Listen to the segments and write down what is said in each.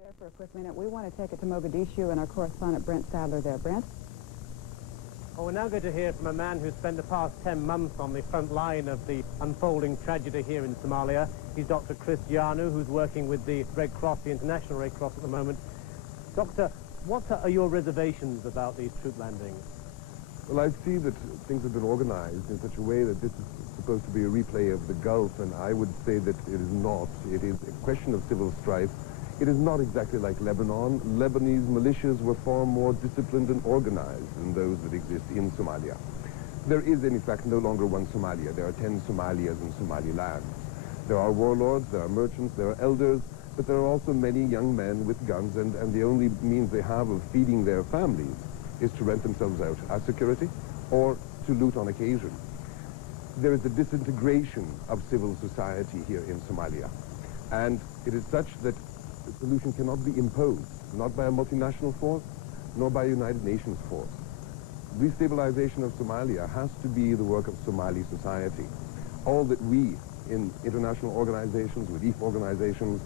There for a quick minute. We want to take it to Mogadishu and our correspondent Brent Sadler there. Brent? Well, we're now going to hear from a man who spent the past 10 months on the front line of the unfolding tragedy here in Somalia. He's Dr. Chris Yanu, who's working with the Red Cross, the International Red Cross at the moment. Doctor, what are your reservations about these troop landings? Well, I see that things have been organized in such a way that this is supposed to be a replay of the Gulf, and I would say that it is not. It is a question of civil strife. It is not exactly like Lebanon. Lebanese militias were far more disciplined and organized than those that exist in Somalia. There is, in fact, no longer one Somalia. There are 10 Somalias in Somaliland. There are warlords, there are merchants, there are elders, but there are also many young men with guns, and the only means they have of feeding their families is to rent themselves out as security or to loot on occasion. There is a disintegration of civil society here in Somalia, and it is such that the solution cannot be imposed, not by a multinational force, nor by a United Nations force. Destabilization of Somalia has to be the work of Somali society. All that we, in international organizations, relief organizations,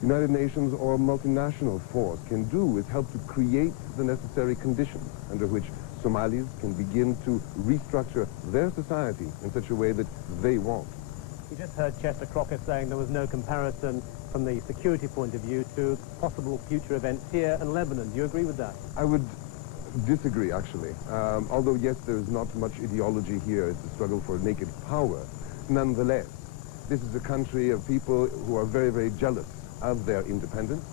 United Nations or multinational force can do is help to create the necessary conditions under which Somalis can begin to restructure their society in such a way that they want. You just heard Chester Crocker saying there was no comparison from the security point of view to possible future events here in Lebanon. Do you agree with that? I would disagree, actually. Although, yes, there is not much ideology here. It's a struggle for naked power. Nonetheless, this is a country of people who are very, very jealous of their independence.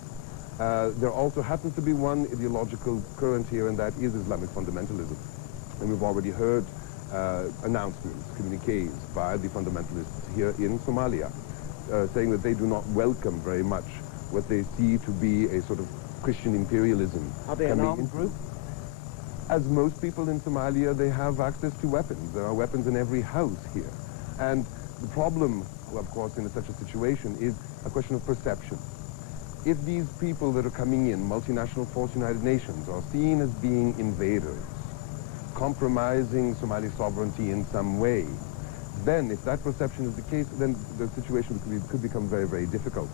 There also happens to be one ideological current here, and that is Islamic fundamentalism. And we've already heard announcements, communiques by the fundamentalists here in Somalia, saying that they do not welcome very much what they see to be a sort of Christian imperialism. Are they an armed group? As most people in Somalia, they have access to weapons. There are weapons in every house here. And the problem, of course, in such a situation is a question of perception. If these people that are coming in, multinational force, United Nations, are seen as being invaders, compromising Somali sovereignty in some way, then if that perception is the case, then the situation could become very, very difficult.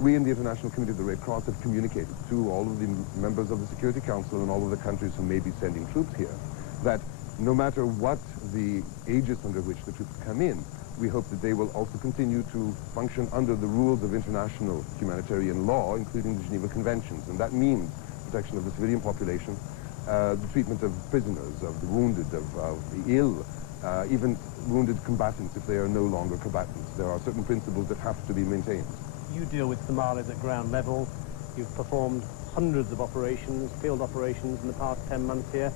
We in the international community of the Red Cross have communicated to all of the members of the Security Council and all of the countries who may be sending troops here that no matter what the aegis under which the troops come in, we hope that they will also continue to function under the rules of international humanitarian law, including the Geneva Conventions. And that means protection of the civilian population, the treatment of prisoners, of the wounded, of the ill, even wounded combatants if they are no longer combatants. There are certain principles that have to be maintained. You deal with Somalis at ground level. You've performed hundreds of operations, field operations in the past 10 months here.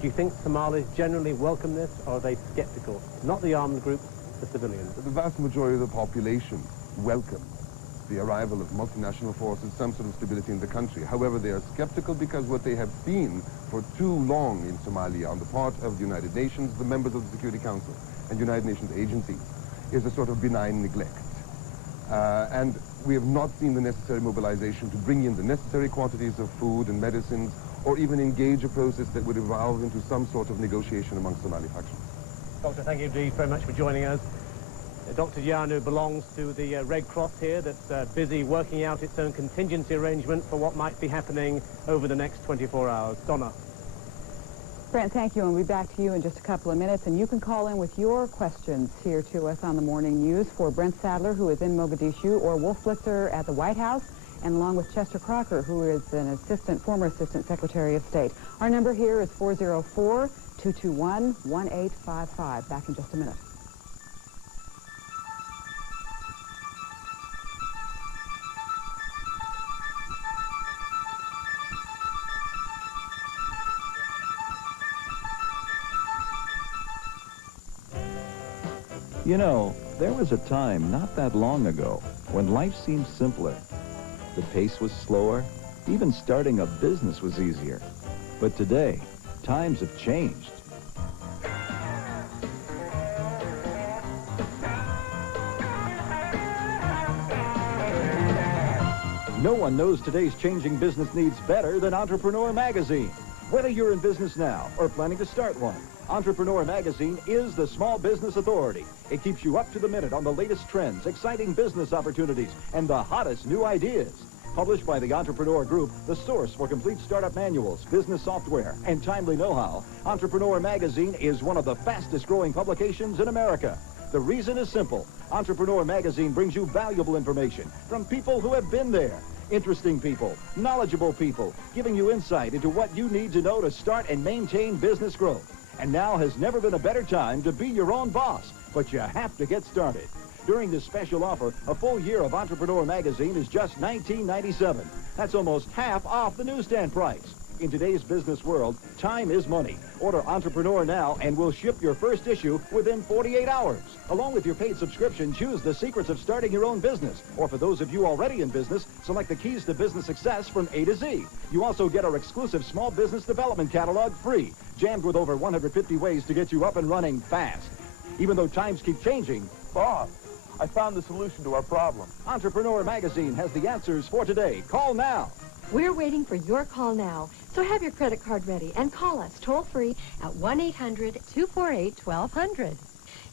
Do you think Somalis generally welcome this, or are they skeptical? Not the armed groups, the civilians. The vast majority of the population welcome the arrival of multinational forces, some sort of stability in the country. However, they are skeptical because what they have seen for too long in Somalia on the part of the United Nations, the members of the Security Council, and United Nations agencies is a sort of benign neglect. And we have not seen the necessary mobilization to bring in the necessary quantities of food and medicines, or even engage a process that would evolve into some sort of negotiation among Somali factions. Doctor, thank you indeed very much for joining us. Dr. Yanu belongs to the Red Cross here that's busy working out its own contingency arrangement for what might be happening over the next 24 hours. Donna. Brent, thank you, and we'll be back to you in just a couple of minutes, and you can call in with your questions here to us on the Morning News for Brent Sadler, who is in Mogadishu, or Wolf Blitzer at the White House, and along with Chester Crocker, who is an former Assistant Secretary of State. Our number here is 404-221-1855. Back in just a minute. You know, there was a time not that long ago when life seemed simpler. The pace was slower. Even starting a business was easier. But today, times have changed. No one knows today's changing business needs better than Entrepreneur Magazine. Whether you're in business now or planning to start one, Entrepreneur Magazine is the small business authority. It keeps you up to the minute on the latest trends, exciting business opportunities, and the hottest new ideas. Published by the Entrepreneur Group, the source for complete startup manuals, business software, and timely know-how, Entrepreneur Magazine is one of the fastest-growing publications in America. The reason is simple. Entrepreneur Magazine brings you valuable information from people who have been there. Interesting people, knowledgeable people, giving you insight into what you need to know to start and maintain business growth. And now has never been a better time to be your own boss, but you have to get started. During this special offer, a full year of Entrepreneur Magazine is just $19.97. That's almost half off the newsstand price. In today's business world, time is money. Order Entrepreneur now and we'll ship your first issue within 48 hours. Along with your paid subscription, choose the secrets of starting your own business. Or for those of you already in business, select the keys to business success from A to Z. You also get our exclusive small business development catalog free, jammed with over 150 ways to get you up and running fast. Even though times keep changing, Boss, I found the solution to our problem. Entrepreneur Magazine has the answers for today. Call now. We're waiting for your call now, so have your credit card ready and call us toll-free at 1-800-248-1200.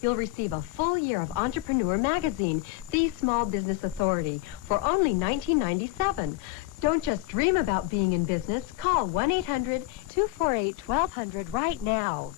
You'll receive a full year of Entrepreneur Magazine, the small business authority, for only $19.97. Don't just dream about being in business. Call 1-800-248-1200 right now.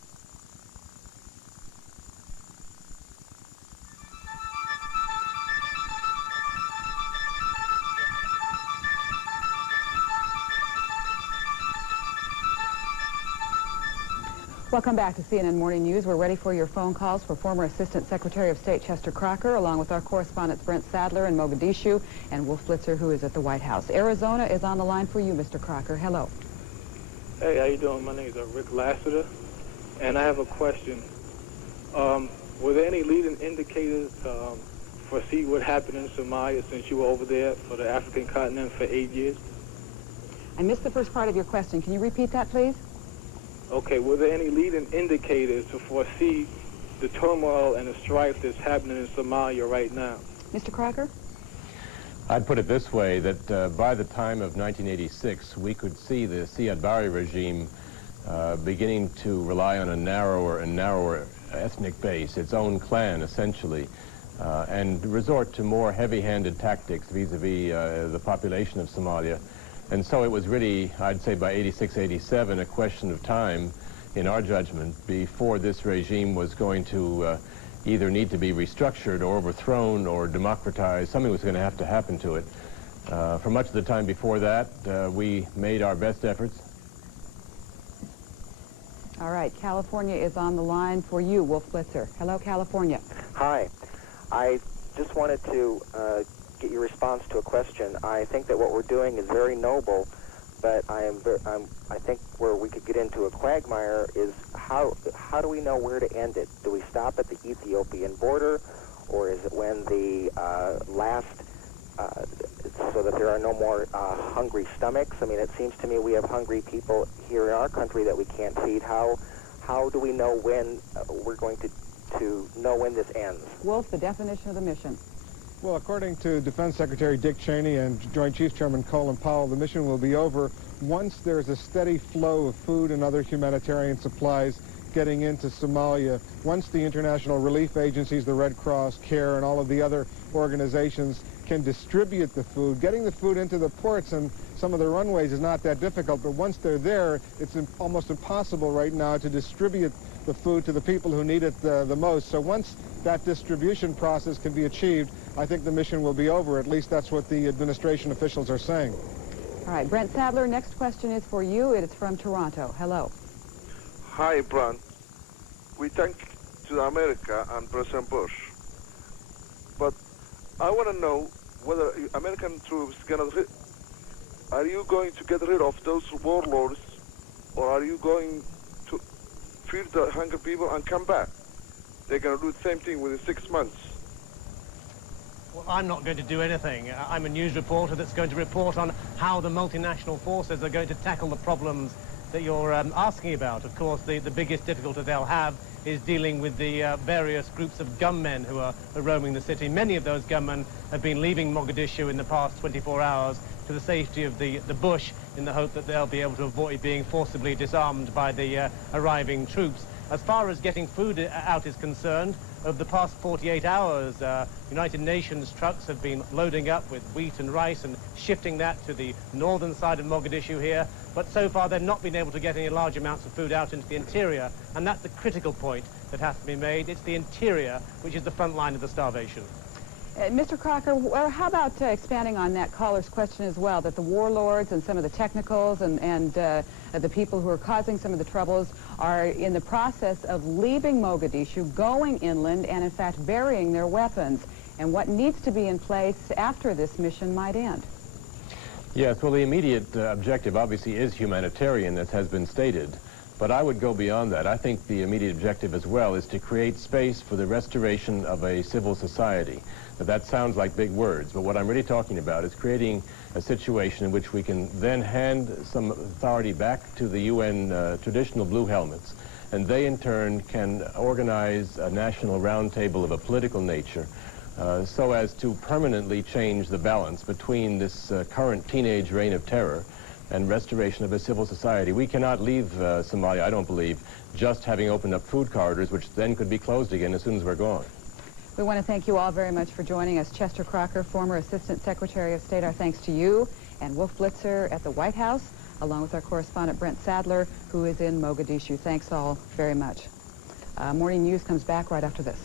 Welcome back to CNN Morning News. We're ready for your phone calls for former Assistant Secretary of State Chester Crocker, along with our correspondents Brent Sadler in Mogadishu and Wolf Blitzer, who is at the White House. Arizona is on the line for you, Mr. Crocker. Hello. Hey, how you doing? My name is Rick Lassiter, and I have a question. Were there any leading indicators foresee what happened in Somalia since you were over there for the African continent for 8 years? I missed the first part of your question. Can you repeat that, please? Okay, were there any leading indicators to foresee the turmoil and the strife that's happening in Somalia right now? Mr. Crocker? I'd put it this way, that by the time of 1986, we could see the Siad Barre regime beginning to rely on a narrower and narrower ethnic base, its own clan, essentially, and resort to more heavy-handed tactics vis-a-vis the population of Somalia. And so it was really, I'd say by 86, 87, a question of time, in our judgment, before this regime was going to either need to be restructured or overthrown or democratized. Something was going to have to happen to it. For much of the time before that, we made our best efforts. All right, California is on the line for you, Wolf Blitzer. Hello, California. Hi. I just wanted to get your response to a question. I think that what we're doing is very noble, but I think where we could get into a quagmire is how do we know where to end it? Do we stop at the Ethiopian border, or is it when the so that there are no more hungry stomachs? I mean, it seems to me we have hungry people here in our country that we can't feed. How do we know when we're going to know when this ends? Wolf, the definition of the mission. Well, according to Defense Secretary Dick Cheney and Joint Chiefs Chairman Colin Powell, the mission will be over once there's a steady flow of food and other humanitarian supplies getting into Somalia. Once the international relief agencies, the Red Cross, CARE, and all of the other organizations can distribute the food. Getting the food into the ports and some of the runways is not that difficult, but once they're there, it's almost impossible right now to distribute the food to the people who need it the most. So once that distribution process can be achieved, I think the mission will be over. At least that's what the administration officials are saying. All right, Brent Sadler, next question is for you. It is from Toronto. Hello. Hi, Brent. We thank to America and President Bush. But I want to know whether American troops are you going to get rid of those warlords, or are you going to feed the hungry people and come back? They're going to do the same thing within 6 months. Well, I'm not going to do anything. I'm a news reporter that's going to report on how the multinational forces are going to tackle the problems that you're asking about. Of course, the biggest difficulty they'll have is dealing with the various groups of gunmen who are roaming the city. Many of those gunmen have been leaving Mogadishu in the past 24 hours to the safety of the bush in the hope that they'll be able to avoid being forcibly disarmed by the arriving troops. As far as getting food out is concerned, over the past 48 hours, United Nations trucks have been loading up with wheat and rice and shifting that to the northern side of Mogadishu here. But so far, they've not been able to get any large amounts of food out into the interior. And that's the critical point that has to be made. It's the interior which is the front line of the starvation. Mr. Crocker, well, how about expanding on that caller's question as well, that the warlords and some of the technicals and the people who are causing some of the troubles are in the process of leaving Mogadishu, going inland, and in fact burying their weapons, and what needs to be in place after this mission might end? Yes, well, the immediate objective obviously is humanitarian, as has been stated. But I would go beyond that. I think the immediate objective as well is to create space for the restoration of a civil society. Now, that sounds like big words, but what I'm really talking about is creating a situation in which we can then hand some authority back to the UN traditional blue helmets, and they in turn can organize a national roundtable of a political nature so as to permanently change the balance between this current teenage reign of terror and restoration of a civil society. We cannot leave Somalia, I don't believe, just having opened up food corridors, which then could be closed again as soon as we're gone. We want to thank you all very much for joining us. Chester Crocker, former Assistant Secretary of State, our thanks to you, and Wolf Blitzer at the White House, along with our correspondent Brent Sadler, who is in Mogadishu. Thanks all very much. Morning News comes back right after this.